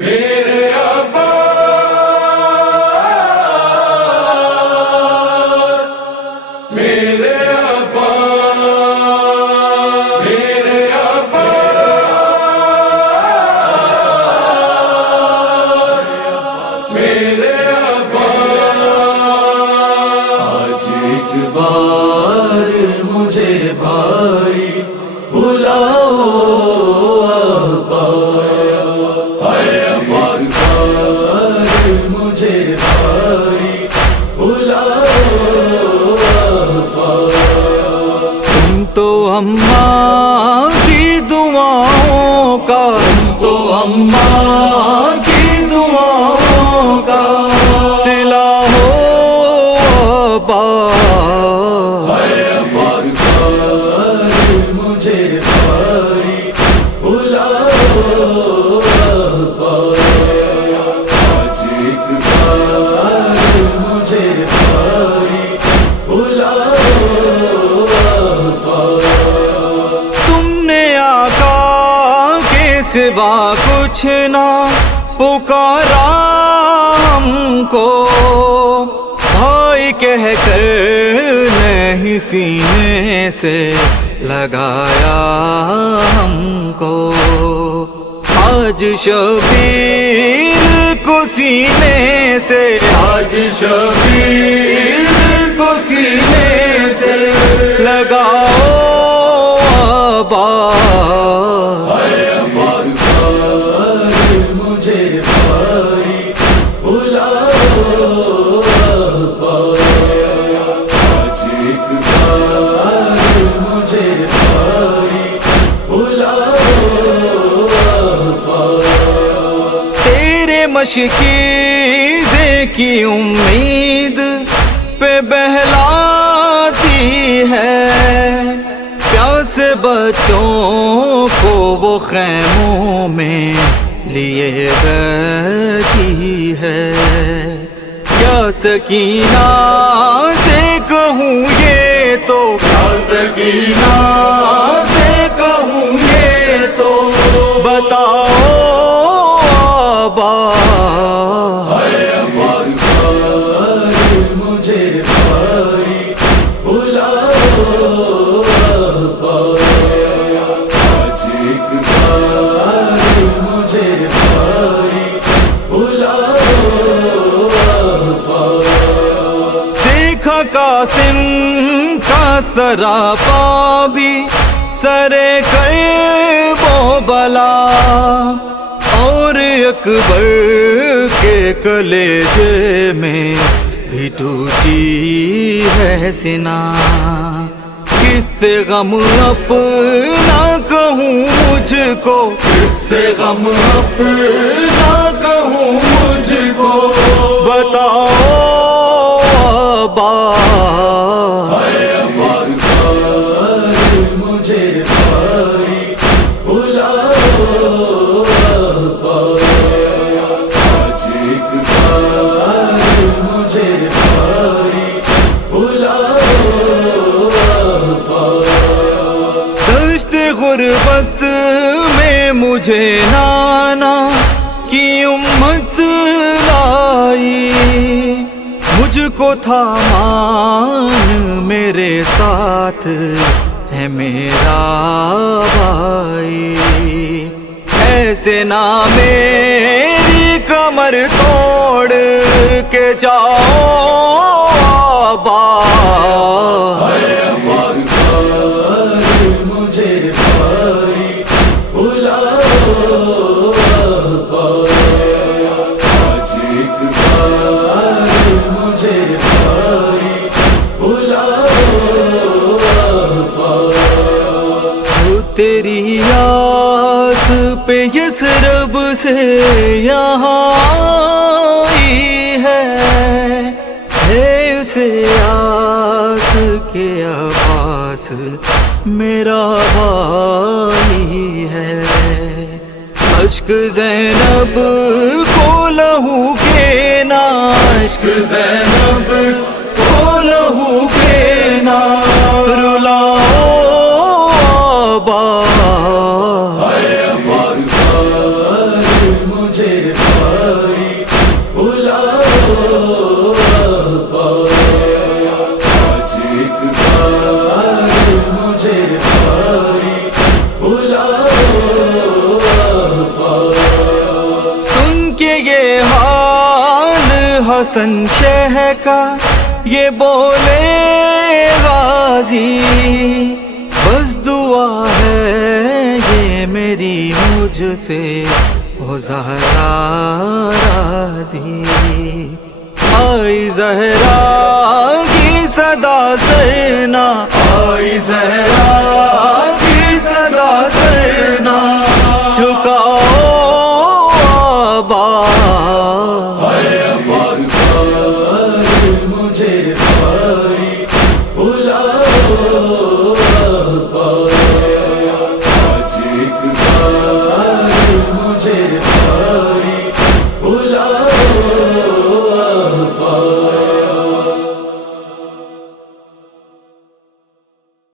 میرے عباس، میرے عباس، میرے عباس، میرے عباس۔ آج ایک بار مجھے بھائی بلاؤ عباس، عباس مجھے بھائی بلاؤ عباس۔ تم تو اماں کی دعاؤں کا، تو اماں کی دعاؤں کا صلہ ہو عباس، مجھے بھائی بلاؤ عباس۔ آج ایک بار مجھے بھائی بلاؤ عباس۔ تم نے آقا کے سوا کچھ نہ پکارا ہم کو، بھائی کہہ کر نہیں سینے سے لگایا ہم کو۔ آج شبیر کو سینے سے، آج شبیر کو سینے سے لگاؤ عباس، مجھے بھائی بلاؤ عباس۔ آج ایک بار مجھے بھائی بلاؤ عباس۔ تیرے مشکیزے کی امید پہ بہلاتی ہے، پیاسے بچوں کو وہ خیموں میں لیے بیٹھی ہے۔ کیا سکینہ سے کہوں یہ تو، کیا سکینہ سے کہوں یہ تو بتاؤ عباس، مجھے بھائی بلاؤ عباس۔ آج ایک بار مجھے بھائی بلاؤ عباس۔ دیکھا قاسم کا سراپا بھی سرے کرب و بلا، اور اکبر کے کلیجے میں بھی ٹوٹی ہے سنا۔ کس سے غم اپنا کہوں مجھ کو، کس سے غم اپنا کہوں مجھ کو بتاؤ عباس، مجھے بھائی بلاؤ عباس۔ آج ایک بار مجھے بھائی بلاؤ عباس۔ دشت غربت میں مجھے نانا کی امت لائی، مجھ کو تھا مان میرے ساتھ ہے میرا بھائی، ایسے نہ میری کمر توڑ کے جاؤ عباس، مجھے بھائی بلاؤ عباس۔ آج ایک بار مجھے بھائی بلاؤ عباس۔ جو تیری آس پہ یثرب سے یہاں آئی ہے اسے آس کے عباس میرا بھائی ہے۔ اشک زینب کو لہو کے نا، اشک زینب کو لہو کے نا رلاؤ عباس، مجھے یہ بولے غازی، بس دعا ہے یہ میری مجھ سے ہو زہرا راضی، آئی زہرا